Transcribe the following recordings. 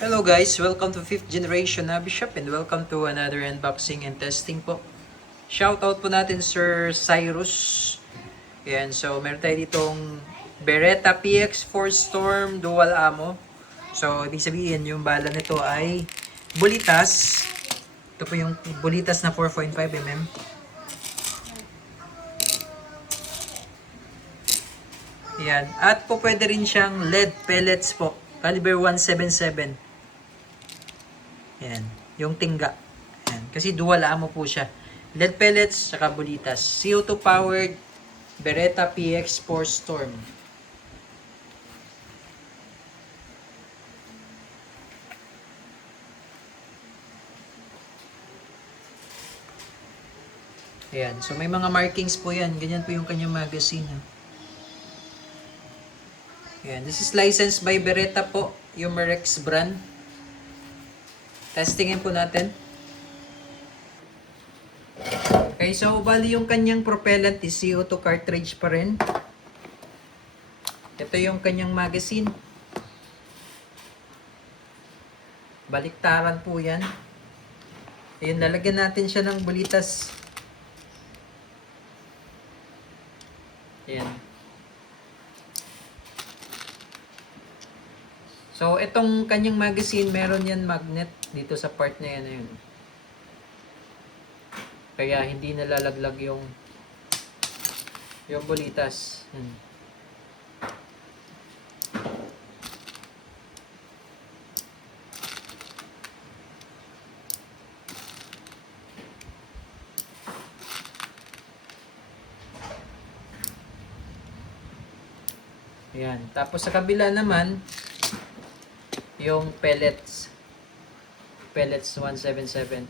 Hello guys, welcome to 5th generation Nabi Shop and welcome to another unboxing and testing po. Shoutout po natin Sir Cyrus. Yan, so meron tayo ditong Beretta PX4 Storm Dual Ammo. So ibig sabihin yung bala nito ay bulitas. Ito po yung bulitas na 4.5mm. Yan, at po pwede rin siyang lead pellets po. Caliber 177. Yan, yung tingga. Yan, kasi dual ammo po siya. Lead pellets, saka bulitas. CO2 powered Beretta PX4 Storm. Ayan, so may mga markings po yan. Ganyan po yung kanyang magazine. Ayan, this is licensed by Beretta po, yung Merex brand. Testingin po natin. Okay, so bali yung kanyang propellant is CO2 cartridge pa rin. Ito yung kanyang magazine. Baliktaran po yan. Ayun, lalagyan natin siya ng bulitas. Ayan. So, itong kanyang magazine, meron yan magnet dito sa part na yan. Ayun. Kaya hindi nalalaglag yung bulitas. Ayan. Tapos sa kabila naman, yung pellets. Pellets 177.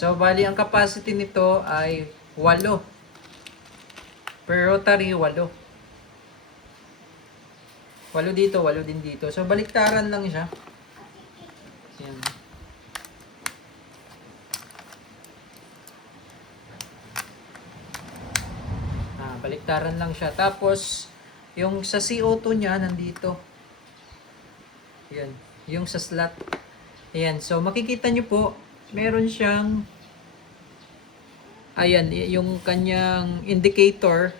So, bali ang capacity nito ay 8. Per rotary, 8. 8 dito, 8 din dito. So, baliktaran lang siya. Ayan. Baliktaran lang siya. Tapos, yung sa CO2 niya, nandito. Ayan. Yung sa slot. Ayan. So, makikita nyo po, meron siyang ayan, yung kanyang indicator.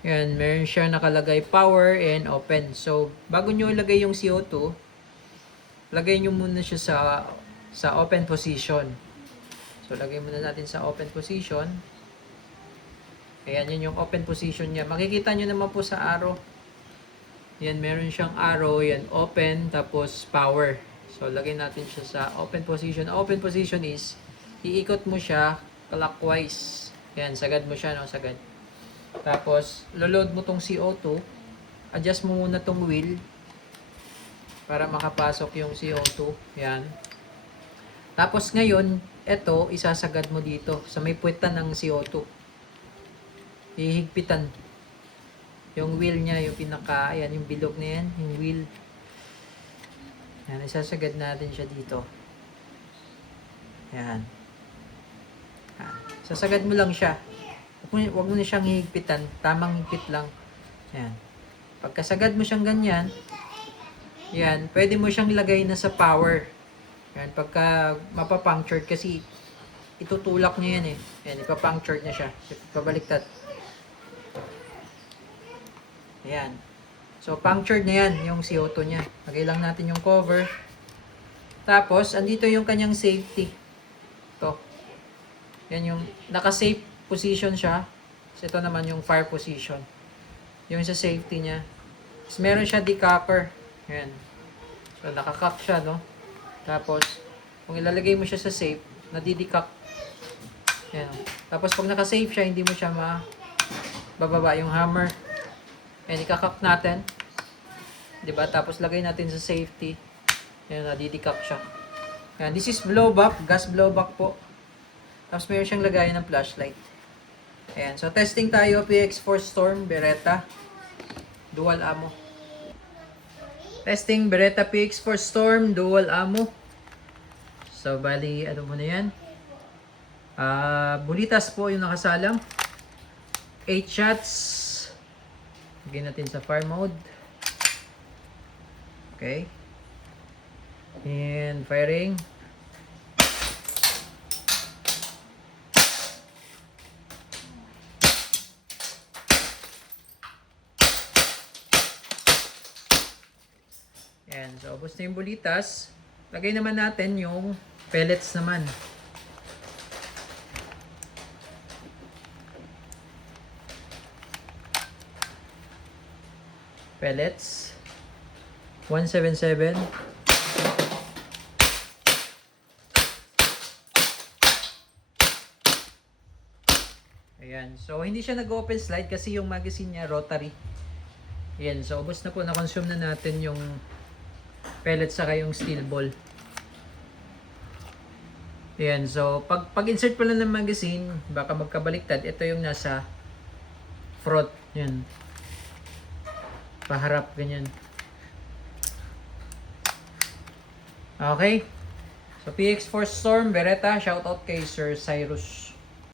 Ayan, meron siya nakalagay power and open. So, bago nyo ilagay yung CO2, lagay nyo muna siya sa open position. So, lagay muna natin sa open position. Ayan, yun yung open position niya. Makikita nyo naman po sa arrow. Ayan, meron siyang arrow. Ayan, open, tapos power. So, lagay natin siya sa open position. Open position is, iikot mo siya clockwise. Yan, sagad mo siya, no? Sagad. Tapos, load mo tong CO2. Adjust mo muna tong wheel para makapasok yung CO2. Yan. Tapos, ngayon, ito, isasagad mo dito sa may puwetan ng CO2. Ihigpitan. Yung wheel niya, yung pinaka, ayan, yung bilog na yan, yung wheel. Yan, isasagad natin siya dito. Yan. Sasagad mo lang siya. Huwag mo na siyang hihigpitan. Tamang higpit lang. Yan. Pagkasagad mo siyang ganyan, yan, pwede mo siyang ilagay na sa power. Yan, pagka mapapunctured kasi itutulak niya yan eh. Yan, ipapunctured na siya. Pabaliktad. Yan. So, punctured na yan, yung CO2 niya. Lagay lang natin yung cover. Tapos, andito yung kanyang safety. Ito. Yan yung, naka-safe position siya. So, ito naman yung fire position. Yung sa safety niya. Tapos, meron siya decocker. Yan. So, nakakock siya, no? Tapos, kung ilalagay mo siya sa safe, nadidecock. Yan. Tapos, pag naka-safe siya, hindi mo siya bababa yung hammer. Ayan, ikakak natin. Diba? Tapos lagay natin sa safety. Ayan, nadidikak siya. Yan, this is blowback, gas blowback po. Tapos meron siyang lagayan ng flashlight. Ayan, so testing tayo, PX4 Storm Beretta dual ammo. Testing Beretta PX4 Storm dual ammo. So bali, ano mo na yan? Bulitas po yung nakasalang. 8 shots. Lagyan natin sa fire mode. Okay. And firing. Ayan, so ubos na yung bulitas. Lagay naman natin yung pellets naman. Pellets. 177. Ayan, so hindi siya nag-open slide kasi yung magazine niya rotary. Ayan, so ubos na po, na-consume na natin yung pellets saka yung steel ball. Ayan, so pag-insert pa lang ng magazine, baka magkabaliktad. Ito yung nasa front. Yan. Paharap, ganyan. Okay. So PX4 Storm Beretta, shoutout kay Sir Cyrus.